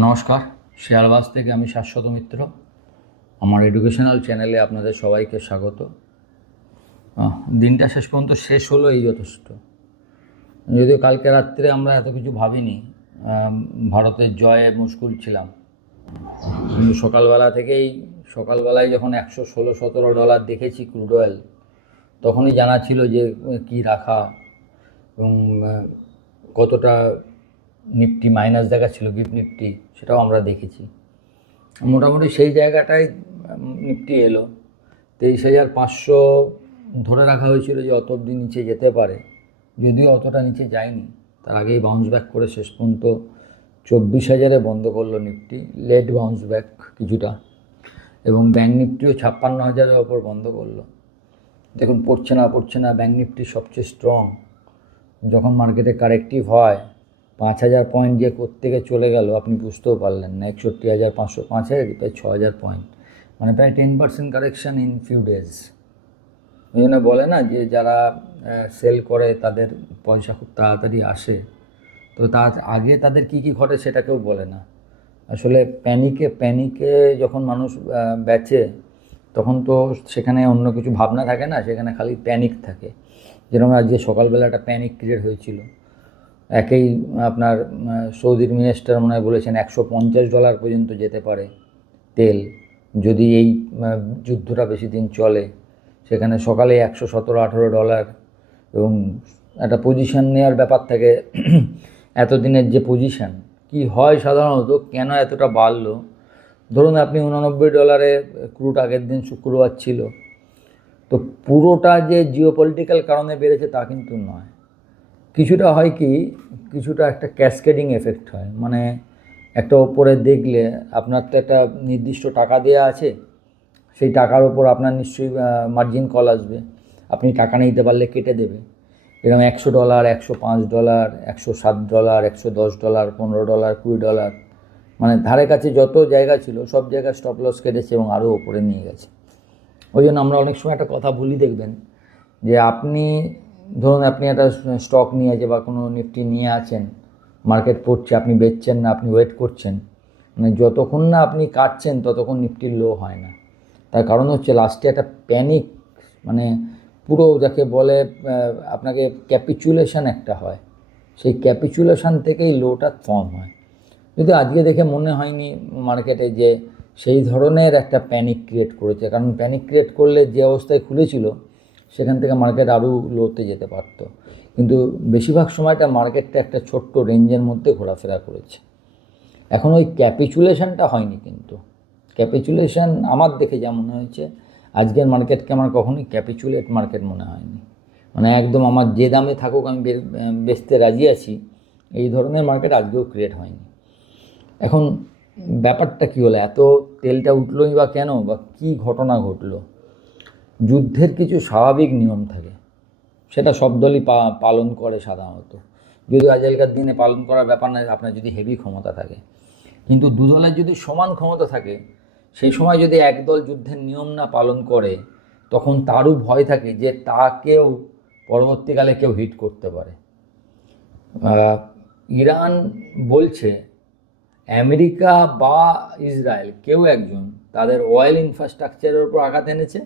নমস্কার, শেয়ারবাজ থেকে আমি শাশ্বত মিত্র। আমার এডুকেশনাল চ্যানেলে আপনাদের সবাইকে স্বাগত। দিনটা শেষ পর্যন্ত শেষ হলো, এই যথেষ্ট। যদিও কালকে রাত্রে আমরা এত কিছু ভাবিনি, ভারতের জয়ে মুশকুল ছিলাম, কিন্তু সকালবেলায় যখন 116-17 ডলার দেখেছি ক্রুড অয়েল, তখনই জানা ছিল যে কি রাখা এবং কতটা নিফটি মাইনাস দেখাচ্ছিল, গিফট নিফটি, সেটাও আমরা দেখেছি। মোটামুটি সেই জায়গাটায় নিফটি এলো 23,500 ধরে রাখা হয়েছিল যে অত অবধি নিচে যেতে পারে, যদিও অতটা নিচে যায়নি। তার আগেই বাউন্স ব্যাক করে শেষ পর্যন্ত 24,000-এ বন্ধ করলো নিফটি, লেট বাউন্স ব্যাক কিছুটা, এবং ব্যাঙ্ক নিফটিও 56,000-এর ওপর বন্ধ করলো। দেখুন, পড়ছে না, ব্যাঙ্ক নিফটি সবচেয়ে স্ট্রং। যখন মার্কেটে কারেক্টিভ হয় 5,000 পয়েন্ট যে কোত্থেকে চলে গেল আপনি বুঝতেও পারলেন না। 61,505-এর প্রায় 6,000 পয়েন্ট, মানে প্রায় 10% কারেকশান ইন ফিউ ডেজ। ওই জন্য বলে না যে যারা সেল করে তাদের পয়সা খুব তাড়াতাড়ি আসে, তো তার আগে তাদের কি ঘটে সেটা কেউ বলে না। আসলে প্যানিকে যখন মানুষ বেচে, তখন তো সেখানে অন্য কিছু ভাবনা থাকে না, সেখানে খালি প্যানিক থাকে। যেরকম আজকে সকালবেলা একটা প্যানিক ক্রিয়েট হয়েছিল। একেই আপনার সৌদির মিনিস্টার মনে হয় বলেছেন $150 পর্যন্ত যেতে পারে তেল, যদি এই যুদ্ধটা বেশি দিন চলে। সেখানে সকালে $117-18, এবং একটা পজিশান নেওয়ার ব্যাপার থাকে। এতদিনের যে পজিশান কি হয় সাধারণত, কেন এতটা বাড়লো? ধরুন আপনি $89 ক্রুড আগের দিন শুক্রবার ছিল, তো পুরোটা যে জিওপলিটিক্যাল কারণে বেড়েছে তা কিন্তু নয়। কিছুটা হয় কি, কিছুটা একটা ক্যাসকেডিং এফেক্ট হয়। মানে একটা ওপরে দেখলে আপনার তো একটা নির্দিষ্ট টাকা দেওয়া আছে, সেই টাকার ওপর আপনার নিশ্চয়ই মার্জিন কল আসবে। আপনি টাকা নিতে পারলে কেটে দেবে। এরকম $100, $105, $107, $110, $15, $20, মানে ধারে কাছে যত জায়গা ছিল সব জায়গায় স্টপ লস কেটেছে এবং আরও ওপরে নিয়ে গেছে। ওই জন্য আমরা অনেক সময় একটা কথা বলি, দেখবেন যে ধরুন আপনি একটা স্টক নিয়ে আছে বা কোনো নিফটি নিয়ে আছেন, মার্কেট পড়ছে, আপনি বেচছেন না, আপনি ওয়েট করছেন, মানে যতক্ষণ না আপনি কাটছেন ততক্ষণ নিফটির লো হয় না। তার কারণ হচ্ছে লাস্টে একটা প্যানিক, মানে পুরো যাকে বলে আপনাকে ক্যাপিচুলেশন একটা হয়, সেই ক্যাপিচুলেশন থেকেই লোটা ফর্ম হয়। যদি আজকে দেখে মনে হয়নি মার্কেটে যে সেই ধরনের একটা প্যানিক ক্রিয়েট করেছে, কারণ প্যানিক ক্রিয়েট করলে যে অবস্থায় খুলেছিল সেখান থেকে মার্কেট আরও লোতে যেতে পারত। কিন্তু বেশিরভাগ সময়টা মার্কেটটা একটা ছোট্ট রেঞ্জের মধ্যে ঘোরাফেরা করেছে। এখন ওই ক্যাপিচুলেশনটা হয়নি, কিন্তু ক্যাপিচুলেশন আমার দেখে যা মনে হয়েছে, আজকের মার্কেটকে আমার কখনোই ক্যাপিচুলেট মার্কেট মনে হয়নি। মানে একদম আমার যে দামে থাকুক আমি বেচতে রাজি আছি, এই ধরনের মার্কেট আজকেও ক্রিয়েট হয়নি। এখন ব্যাপারটা কী হলো, এত তেলটা উঠলোই বা কেন, বা কী ঘটনা ঘটলো? যুদ্ধের কিছু স্বাভাবিক নিয়ম থাকে, সেটা সব দলই পালন করে সাধারণত। যদিও আজকালকার দিনে পালন করার ব্যাপার নয়, আপনার যদি হেভি ক্ষমতা থাকে। কিন্তু দু দলের যদি সমান ক্ষমতা থাকে, সেই সময় যদি একদল যুদ্ধের নিয়ম না পালন করে, তখন তারও ভয় থাকে যে তাকেও পরবর্তীকালে কেউ হিট করতে পারে। ইরান বলছে আমেরিকা বা ইসরায়েল কেউ একজন তাদের অয়েল ইনফ্রাস্ট্রাকচারের উপর আঘাত এনেছে,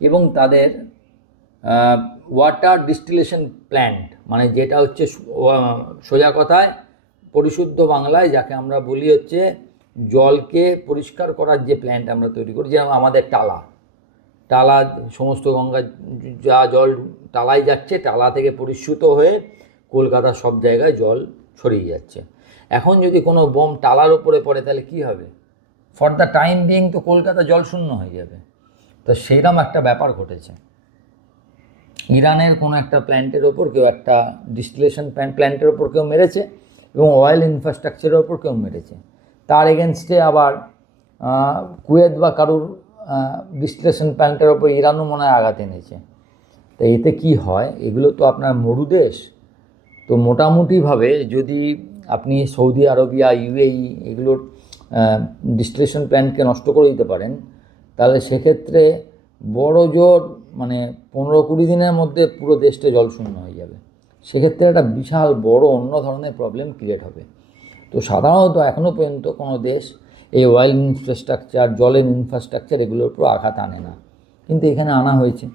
এবং তাদের ওয়াটার ডিস্টিলেশন প্ল্যান্ট, মানে যেটা হচ্ছে সোজা কথায় পরিশুদ্ধ বাংলায় যাকে আমরা বলি হচ্ছে জলকে পরিষ্কার করার যে প্ল্যান্ট আমরা তৈরি করি, যেমন আমাদের টালা সমস্ত গঙ্গা যা জল টালায় যাচ্ছে, টালা থেকে পরিশ্রুত হয়ে কলকাতার সব জায়গায় জল ছড়িয়ে যাচ্ছে। এখন যদি কোনো বোম টালার উপরে পড়ে তাহলে কী হবে? ফর দ্য টাইম বিং তো কলকাতা জলশূন্য হয়ে যাবে। তো সেইরকম একটা ব্যাপার ঘটেছে। ইরানের কোনো একটা প্ল্যান্টের ওপর কেউ, একটা ডিস্টিলেশন প্ল্যান্টের ওপর কেউ মেরেছে, এবং অয়েল ইনফ্রাস্ট্রাকচারের ওপর কেউ মেরেছে। তার এগেনস্টে আবার কুয়েত বা কারুর ডিস্টিলেশন প্ল্যান্টের ওপর ইরানও মনে হয় আঘাত এনেছে। তো এতে কি হয়, এগুলো তো আপনার মরুদেশ। তো মোটামুটিভাবে যদি আপনি সৌদি আরবিয়া, ইউএই এগুলোর ডিস্টিলেশন প্ল্যান্টকে নষ্ট করে দিতে পারেন, তাহলে সেক্ষেত্রে বড় জোর মানে 15-20 দিনের মধ্যে পুরো দেশটা জলশূন্য হয়ে যাবে। সেক্ষেত্রে একটা বিশাল বড় অন্য ধরনের প্রবলেম ক্রিয়েট হবে। তো সাধারণত এখনও পর্যন্ত কোনো দেশ এই অয়েল ইনফ্রাস্ট্রাকচার, জলের ইনফ্রাস্ট্রাকচার এগুলোর উপর আঘাত আনে না, কিন্তু এখানে আনা হয়েছে।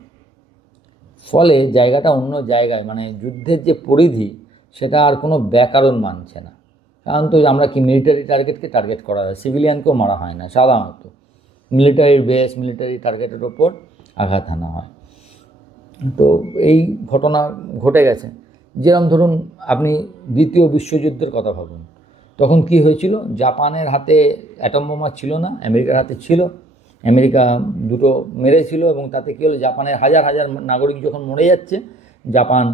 ফলে জায়গাটা অন্য জায়গায়, মানে যুদ্ধের যে পরিধি সেটা আর কোনো ব্যাকরণ মানছে না। সাধারণত আমরা কি মিলিটারি টার্গেটকে টার্গেট করা হয়, সিভিলিয়ানকেও মারা হয় না, সাধারণত মিলিটারির বেস, মিলিটারি টার্গেটের ওপর আঘাত আনা হয়। তো এই ঘটনা ঘটে গেছে। যেরকম ধরুন আপনি দ্বিতীয় বিশ্বযুদ্ধের কথা ভাবুন, তখন কি হয়েছিল? জাপানের হাতে অ্যাটম বোমা ছিল না, আমেরিকার হাতে ছিল। আমেরিকা দুটো মেরেছিল এবং তাতে কী হলো, জাপানের হাজার হাজার নাগরিক যখন মরে যাচ্ছে, জাপান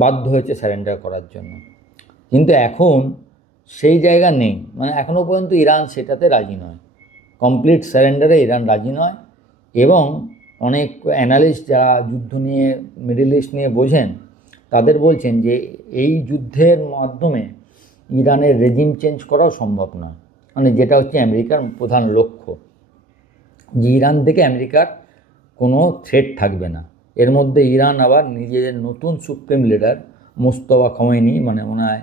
বাধ্য হয়েছে স্যারেন্ডার করার জন্য। কিন্তু এখন সেই জায়গা নেই, মানে এখনও পর্যন্ত ইরান সেটাতে রাজি নয়, কমপ্লিট স্যারেন্ডারে ইরান রাজি নয়। এবং অনেক অ্যানালিস্ট যারা যুদ্ধ নিয়ে, মিডল ইস্ট নিয়ে বোঝেন, তাদের বলছেন যে এই যুদ্ধের মাধ্যমে ইরানের রেজিম চেঞ্জ করাও সম্ভব নয়, মানে যেটা হচ্ছে আমেরিকার প্রধান লক্ষ্য, যে ইরান থেকে আমেরিকার কোনো থ্রেট থাকবে না। এর মধ্যে ইরান আবার নিজেদের নতুন সুপ্রিম লিডার মোস্তফা খোমেনি, মানে মনে হয়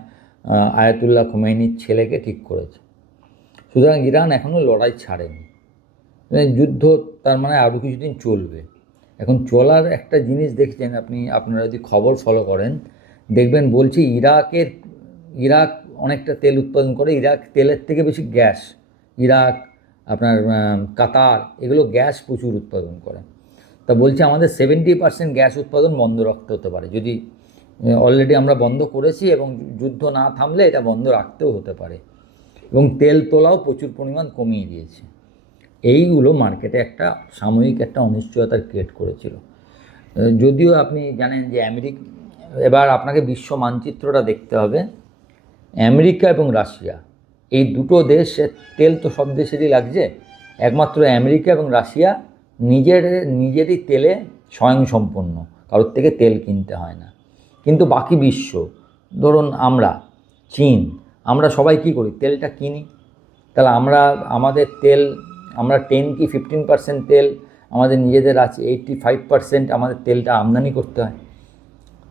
আয়াতুল্লাহ খোমেনির ছেলেকে ঠিক করেছে। সুতরাং ইরান এখনও লড়াই ছাড়েনি, যুদ্ধ তার মানে আরও কিছুদিন চলবে। এখন চলার একটা জিনিস দেখছেন আপনি, আপনারা যদি খবর ফলো করেন দেখবেন, বলছি ইরাক অনেকটা তেল উৎপাদন করে, ইরাক তেলের থেকে বেশি গ্যাস, ইরাক আপনার কাতার এগুলো গ্যাস প্রচুর উৎপাদন করে। তা বলছে আমাদের 70% গ্যাস উৎপাদন বন্ধ রাখতে হতে পারে, যদি অলরেডি আমরা বন্ধ করেছি এবং যুদ্ধ না থামলে এটা বন্ধ রাখতেও হতে পারে। এবং তেল তোলাও প্রচুর পরিমাণ কমিয়ে দিয়েছে। এইগুলো মার্কেটে একটা সাময়িক একটা অনিশ্চয়তার ক্রিয়েট করেছিল। যদিও আপনি জানেন যে এবার আপনাকে বিশ্ব মানচিত্রটা দেখতে হবে। আমেরিকা এবং রাশিয়া এই দুটো দেশের তেল তো সব দেশেরই লাগছে, একমাত্র আমেরিকা এবং রাশিয়া নিজেরই তেলে স্বয়ংসম্পূর্ণ, কারোর থেকে তেল কিনতে হয় না। কিন্তু বাকি বিশ্ব, ধরুন আমরা, চীন, আমরা সবাই কী করি, তেলটা কিনি। তাহলে আমাদের তেল, আমরা 10 কি 15% তেল আমাদের নিজেদের আছে, 85% আমাদের তেলটা আমদানি করতে হয়।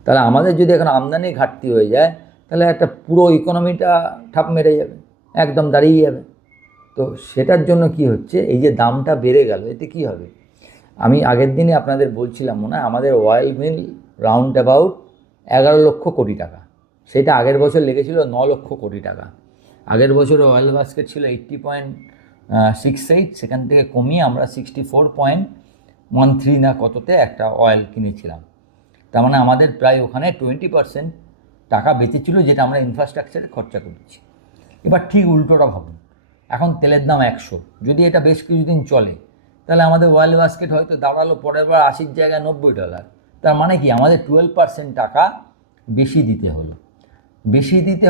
তাহলে আমাদের যদি এখন আমদানি ঘাটতি হয়ে যায়, তাহলে একটা পুরো ইকোনমিটা ঠাপ মেরে যাবে, একদম দাঁড়িয়ে যাবে। তো সেটার জন্য কি হচ্ছে, এই যে দামটা বেড়ে গেল, এতে কি হবে? আমি আগের দিনে আপনাদের বলছিলাম মনে হয়, আমাদের oil mill round about 11 lakh crore টাকা, সেটা আগের বছর লেগেছিল 9 লক্ষ কোটি টাকা। আগের বছরে অয়েল বাস্কেট ছিল 80.68, সেখান থেকে কমিয়ে আমরা 64.13 না কততে একটা অয়েল কিনেছিলাম। তার মানে আমাদের প্রায় ওখানে 20% টাকা বেঁচেছিল, যেটা আমরা ইনফ্রাস্ট্রাকচারে খরচা করছি। এবার ঠিক উল্টোটা ভাবুন, এখন তেলের দাম 100, যদি এটা বেশ কিছুদিন চলে, তাহলে আমাদের অয়েল বাস্কেট হয়তো দাঁড়ালো পরের বার 80 জায়গায় $90। তার মানে কি, আমাদের 12% টাকা বেশি দিতে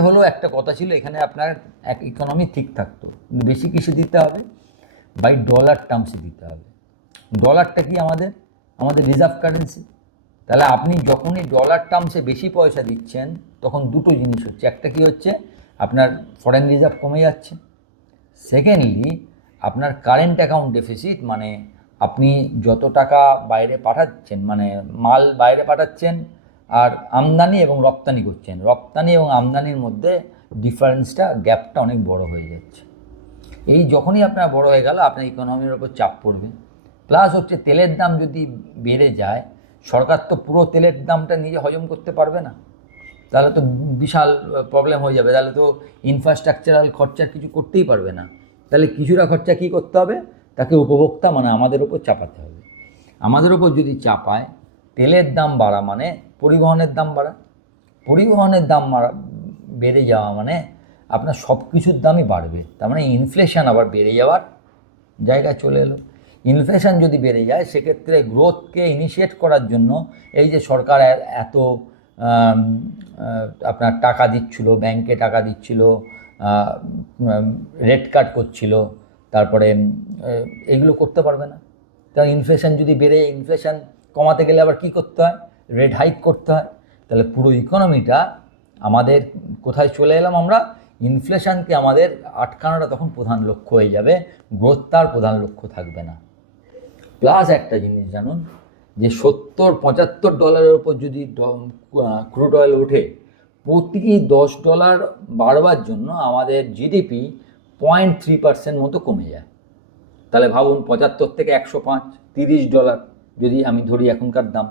হলো। একটা কথা ছিল এখানে, আপনার এক ইকোনমি ঠিক থাকতো, বেশি কিসে দিতে হবে, বাই ডলার টার্মসে দিতে হবে। ডলারটা কি আমাদের রিজার্ভ কারেন্সি। তাহলে আপনি যখনই ডলার টার্মসে বেশি পয়সা দিচ্ছেন, তখন দুটো জিনিস হচ্ছে, একটা কি হচ্ছে, আপনার ফরেন রিজার্ভ কমে যাচ্ছে। সেকেন্ডলি, আপনার কারেন্ট অ্যাকাউন্ট ডেফিসিট, মানে আপনি যত টাকা বাইরে পাঠাচ্ছেন, মানে মাল বাইরে পাঠাচ্ছেন আর আমদানি এবং রপ্তানি করছেন, রপ্তানি এবং আমদানির মধ্যে ডিফারেন্সটা, গ্যাপটা অনেক বড় হয়ে যাচ্ছে। এই যখনই আপনার বড় হয়ে গেল, আপনার ইকোনমির ওপর চাপ পড়বে। প্লাস হচ্ছে তেলের দাম যদি বেড়ে যায়, সরকার তো পুরো তেলের দামটা নিজে হজম করতে পারবে না, তাহলে তো বিশাল প্রবলেম হয়ে যাবে। তাহলে তো ইনফ্রাস্ট্রাকচারাল খরচার কিছু করতেই পারবে না। তাহলে কিছুটা খরচা কী করতে হবে, তাকে উপভোক্তা মানে আমাদের ওপর চাপাতে হবে। আমাদের ওপর যদি চাপায়, তেলের দাম বাড়া মানে পরিবহনের দাম বাড়া, পরিবহনের দাম বেড়ে যাওয়া মানে আপনার সব কিছুর দামই বাড়বে। তার মানে ইনফ্লেশন আবার বেড়ে যাওয়ার জায়গায় চলে এলো। ইনফ্লেশন যদি বেড়ে যায়, সেক্ষেত্রে গ্রোথকে ইনিশিয়েট করার জন্য এই যে সরকার এত আপনার টাকা দিচ্ছিল, ব্যাংকে টাকা দিচ্ছিল, রেট কাট করছিল, তারপরে এগুলো করতে পারবে না। কারণ ইনফ্লেশন যদি বেড়ে, ইনফ্লেশন কমাতে গেলে আবার কী করতে হয়, রেট হাইক করতে হয়। তাহলে পুরো ইকোনমিটা আমাদের কোথায় চলে এলাম আমরা, ইনফ্লেশনকে আমাদের আটকানোটা তখন প্রধান লক্ষ্য হয়ে যাবে, গ্রোথ তার প্রধান লক্ষ্য থাকবে না। প্লাস একটা জিনিস জানুন, যে $70-75 উপর যদি ক্রুড অয়েল ওঠে, প্রতি $10 বাড়বার জন্য আমাদের জিডিপি 0.3% মতো কমে যায়। তাহলে ভাবুন 75 থেকে 105, $30 যদি আমি ধরি এখনকার দাম,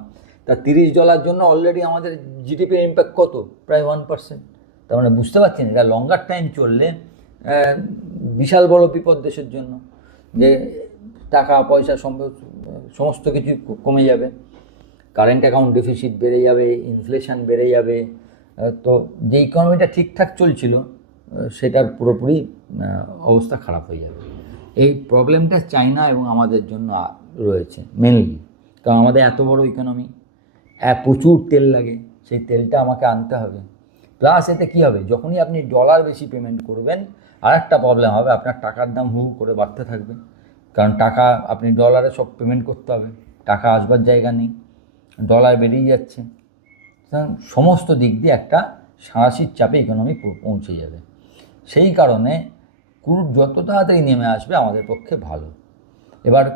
তা $30 জন্য অলরেডি আমাদের জিডিপির ইম্প্যাক্ট কত? প্রায় 1%। তার মানে বুঝতে পারছেন এটা লঙ্গার টাইম চললে বিশাল বড় বিপদ দেশের জন্য, যে টাকা পয়সা সমস্ত কিছু কমে যাবে, কারেন্ট অ্যাকাউন্ট ডেফিসিট বেড়ে যাবে, ইনফ্লেশন বেড়ে যাবে। তো যে ইকোনমিটা ঠিকঠাক চলছিল সেটার পুরোপুরি অবস্থা খারাপ হয়ে যাবে। এই প্রবলেমটা চায়না এবং আমাদের জন্য রয়েছে মেনলি, কারণ আমাদের এত বড় ইকোনমি, প্রচুর তেল লাগে, সেই তেলটা আমাকে আনতে হবে। প্লাস এতে কী হবে, যখনই আপনি ডলার বেশি পেমেন্ট করবেন আর একটা প্রবলেম হবে, আপনার টাকার দাম হু করে বাড়তে থাকবে, কারণ টাকা আপনি ডলারে সব পেমেন্ট করতে হবে, টাকা আসবার জায়গা নেই, ডলার বেরিয়ে যাচ্ছে, সমস্ত দিক দিয়ে একটা সাঁড়াশির চাপে ইকোনমি পৌঁছে যাবে। সেই কারণে ক্রুড যত তাড়াতাড়ি নেমে আসবে আমাদের পক্ষে ভালো। এবার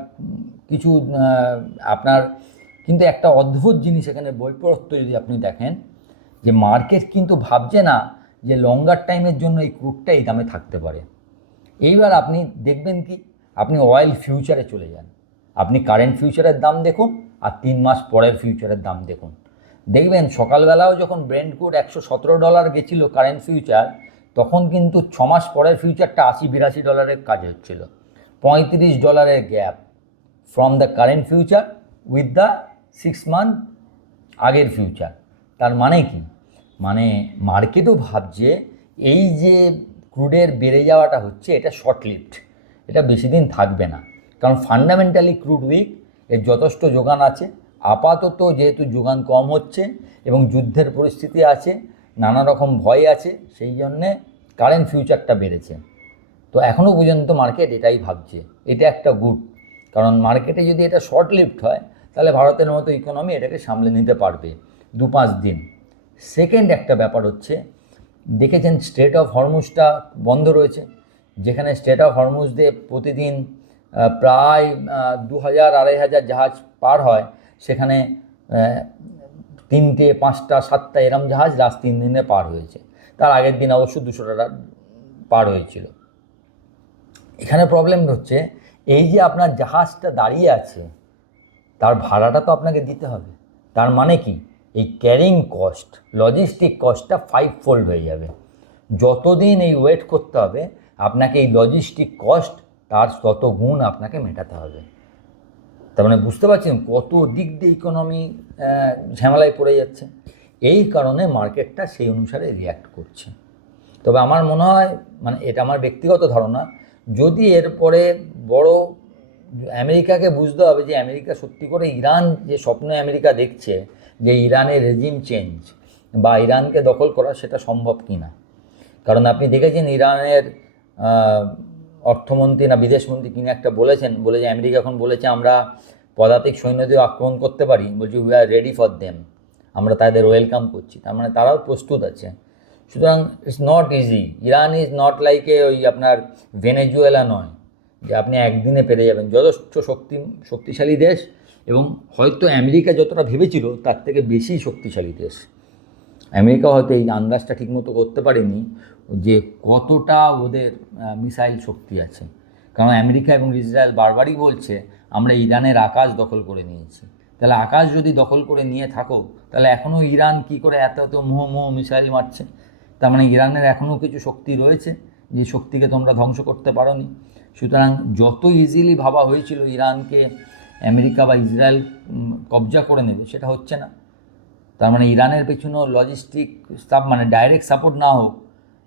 কিছু আপনার কিন্তু একটা অদ্ভুত জিনিস এখানে বৈপরীত্য যদি আপনি দেখেন, যে মার্কেট কিন্তু ভাবছে না যে লঙ্গার টাইমের জন্য এই ক্রুডটা এই দামে থাকতে পারে। এইবার আপনি দেখবেন কি, আপনি অয়েল ফিউচারে চলে যান, আপনি কারেন্ট ফিউচারের দাম দেখুন আর 3 মাস পরের ফিউচারের দাম দেখুন, দেখবেন সকালবেলাও যখন ব্রেন্ট ক্রুড $117 গেছিল কারেন্ট ফিউচার, তখন কিন্তু 6 মাস পরের ফিউচারটা $80-82 কাজ হচ্ছিল। $35 gap from the current future with the 6 month আগের ফিউচার। তার মানে কি, মানে মার্কেটও ভাবছে এই যে ক্রুডের বেড়ে যাওয়াটা হচ্ছে এটা শর্ট লিভড, এটা বেশি দিন থাকবে না, কারণ ফান্ডামেন্টালি ক্রুড উইক, এর যথেষ্ট যোগান আছে। আপাতত যেহেতু যোগান কম হচ্ছে এবং যুদ্ধের পরিস্থিতি আছে, নানা রকম ভয় আছে, সেই জন্যে কারেন্ট ফিউচারটা বেড়েছে। তো এখনও পর্যন্ত মার্কেট এটাই ভাবছে, এটা একটা গুড, কারণ মার্কেটে যদি এটা শর্ট লিভড হয় তাহলে ভারতের মতো ইকোনমি এটাকে সামলে নিতে পারবে 2-5 দিন। সেকেন্ড একটা ব্যাপার হচ্ছে, দেখেছেন স্ট্রেট অফ হরমুজটা বন্ধ রয়েছে, যেখানে স্ট্রেট অফ হরমুজ দিয়ে প্রতিদিন প্রায় 2000-2500 জাহাজ পার হয়, সেখানে 3টে 5টা 7টা এরম জাহাজ লাস্ট 3 দিনে পার হয়েছে। তার আগের দিন অবশ্য 200টা পার হয়েছিল। এখানে প্রবলেম হচ্ছে, এই যে আপনার জাহাজটা দাঁড়িয়ে আছে তার ভাড়াটা তো আপনাকে দিতে হবে। তার মানে কি, এই ক্যারিং কস্ট, লজিস্টিক কস্টটা 5-fold হয়ে যাবে। যতদিন এই ওয়েট করতে হবে আপনাকে এই লজিস্টিক কস্ট তার তত গুণ আপনাকে মেটাতে হবে। তার মানে বুঝতে পারছেন কত দিক দিয়ে ইকোনমি ঝামেলায় পড়ে যাচ্ছে। এই কারণে মার্কেটটা সেই অনুসারে রিয়্যাক্ট করছে। তবে আমার মনে হয়, মানে এটা আমার ব্যক্তিগত ধারণা, যদি এরপরে বড় আমেরিকাকে বুঝতে হবে যে আমেরিকা সত্যি করে ইরান যে স্বপ্ন আমেরিকা দেখছে যে ইরানের রেজিম চেঞ্জ বা ইরানকে দখল করা, সেটা সম্ভব কি না। কারণ আপনি দেখেছেন ইরানের অর্থমন্ত্রী না বিদেশমন্ত্রী কিনা একটা বলেছে আমেরিকা এখন বলেছে আমরা পদাতিক সৈন্য দিয়ে আক্রমণ করতে পারি, বলছি we are ready for them, আমরা তাদের ওয়েলকাম করছি। তার মানে তারাও প্রস্তুত আছে। সুতরাং it's not easy, Iran is not like ওই আপনার ভেনেজুয়েলা নয় যে আপনি একদিনে পেরে যাবেন, যথেষ্ট শক্তিশালী দেশ, এবং হয়তো আমেরিকা যতটা ভেবেছিল তার থেকে বেশি শক্তিশালী দেশ। আমেরিকা হয়তো এই আন্দাজটা ঠিকমতো করতে পারেনি যে কতটা ওদের মিসাইল শক্তি আছে, কারণ আমেরিকা এবং ইসরায়েল বারবারই বলছে আমরা ইরানের আকাশ দখল করে নিয়েছি। তাহলে আকাশ যদি দখল করে নিয়ে থাকো, তাহলে এখনও ইরান কি করে এত এত মিসাইল মারছে? তার মানে ইরানের এখনও কিছু শক্তি রয়েছে, যে শক্তিকে তোমরা ধ্বংস করতে পারোনি। সুতরাং যত ইজিলি ভাবা হয়েছিল ইরানকে আমেরিকা বা ইসরায়েল কবজা করে নেবে, সেটা হচ্ছে না। তার মানে ইরানের পেছনেও লজিস্টিক মানে ডাইরেক্ট সাপোর্ট না হোক,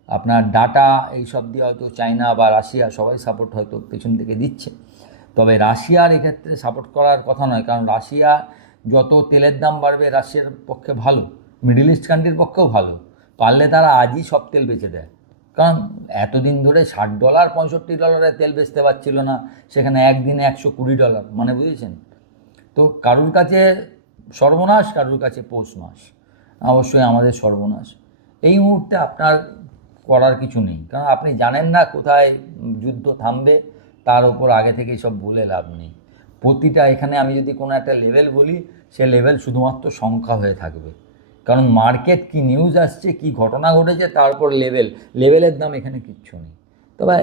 আপনার ডাটা এইসব দিয়ে হয়তো চায়না বা রাশিয়া সবাই সাপোর্ট হয়তো পেছন থেকে দিচ্ছে। তবে রাশিয়ার এক্ষেত্রে সাপোর্ট করার কথা নয়, কারণ রাশিয়া যত তেলের দাম বাড়বে রাশিয়ার পক্ষে ভালো, মিডল ইস্ট কান্ট্রির পক্ষেও ভালো। পারলে তারা আজই সব তেল বেচে দেয়, কারণ এতদিন ধরে $60 $65 তেল বেচতে পারছিল না, সেখানে একদিনে $120, মানে বুঝেছেন তো। কারুর কাছে সর্বনাশ, কারুর কাছে পৌষ মাস। অবশ্যই আমাদের সর্বনাশ। এই মুহূর্তে আপনার করার কিছু নেই, কারণ আপনি জানেন না কোথায় যুদ্ধ থামবে, তার উপর আগে থেকেই সব বলে লাভ নেই। প্রতিটা এখানে আমি যদি কোনো একটা লেভেল বলি, সে লেভেল শুধুমাত্র সংখ্যা হয়ে থাকবে, কারণ মার্কেট কি নিউজ আসছে, কি ঘটনা ঘটেছে, তারপর লেভেলের দাম এখানে কিচ্ছু নেই। তবে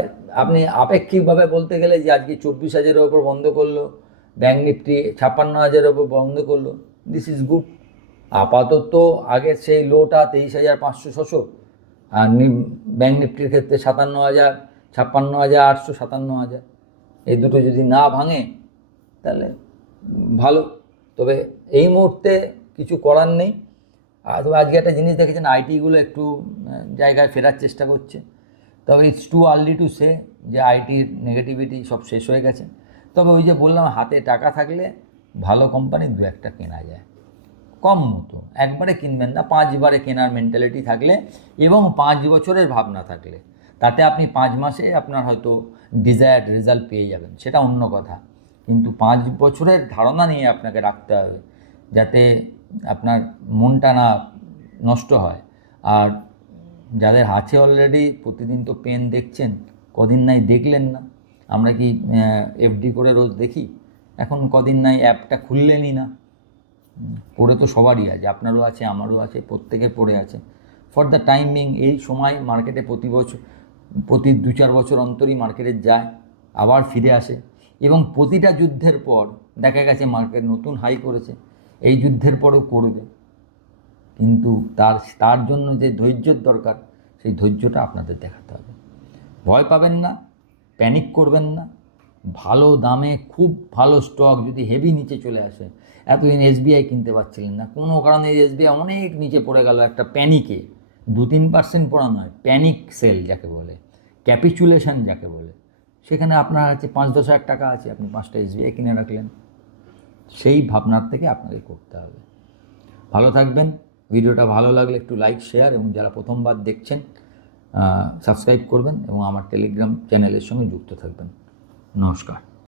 আপনি আপেক্ষিকভাবে বলতে গেলে যে আজকে 24,000-এর ওপর বন্ধ করলো, ব্যাঙ্ক নিফটি 56,000-এর ওপর বন্ধ করলো, দিস ইজ গুড। আপাতত আগের সেই লোটা 23,500-600, আর ব্যাঙ্ক নিফটির ক্ষেত্রে 57,000, 56,800, 57,000, এই দুটো যদি না ভাঙে তাহলে ভালো। তবে এই মুহূর্তে কিছু করার নেই। তবে আজকে একটা জিনিস দেখেছেন, আইটিগুলো একটু জায়গায় ফেরার চেষ্টা করছে। তবে it's too early to say যে আইটির নেগেটিভিটি সব শেষ হয়ে গেছে। তবে ওই যে বললাম, হাতে টাকা থাকলে ভালো কোম্পানি দু একটা কেনা যায়, কম মতো। একবারে কিনবেন না, 5বারে কেনার মেন্টালিটি থাকলে এবং 5 বছরের ভাবনা থাকলে, তাতে আপনি 5 মাসে আপনার হয়তো ডিজায়ার্ড রেজাল্ট পেয়ে যাবেন, সেটা অন্য কথা। কিন্তু 5 বছরের ধারণা নিয়ে আপনাকে রাখতে হবে, যাতে আপনার মনটা না নষ্ট হয়। আর যাদের আছে অলরেডি, প্রতিদিন তো পেন দেখছেন, কদিন নাই দেখলেন না। আমরা কি এফডি করে রোজ দেখি? এখন কদিন নাই অ্যাপটা খুললেনই না। পড়ে তো সবারই আছে, আপনারও আছে, আমারও আছে, প্রত্যেকের পড়ে আছে। ফর দ্য টাইমিং, এই সময় মার্কেটে প্রতি 2-4 বছর অন্তরই মার্কেটে যায়, আবার ফিরে আসে, এবং প্রতিটা যুদ্ধের পর দেখা গেছে মার্কেট নতুন হাই করেছে, এই যুদ্ধের পরেও করবে। কিন্তু তার জন্য যে ধৈর্যের দরকার, সেই ধৈর্যটা আপনাদের দেখাতে হবে। ভয় পাবেন না, প্যানিক করবেন না। ভালো দামে খুব ভালো স্টক যদি হেভি নিচে চলে আসে, এতদিন এসবিআই কিনতে পারছিলেন না, কোনো কারণে এসবিআই অনেক নিচে পড়ে গেল একটা প্যানিকে, 2-3% পড়া নয়, প্যানিক সেল যাকে বলে, ক্যাপিচুলেশন যাকে বলে, সেখানে আপনার কাছে 5-10 হাজার টাকা আছে, আপনি 5টা এসবিআই কিনে রাখলেন। সেই ভাবনার থেকে আপনাকে করতে হবে। ভালো থাকবেন। ভিডিওটা ভালো লাগলে একটু লাইক, শেয়ার, এবং যারা প্রথমবার দেখছেন সাবস্ক্রাইব করবেন এবং আমার টেলিগ্রাম চ্যানেলের সঙ্গে যুক্ত থাকবেন। নমস্কার।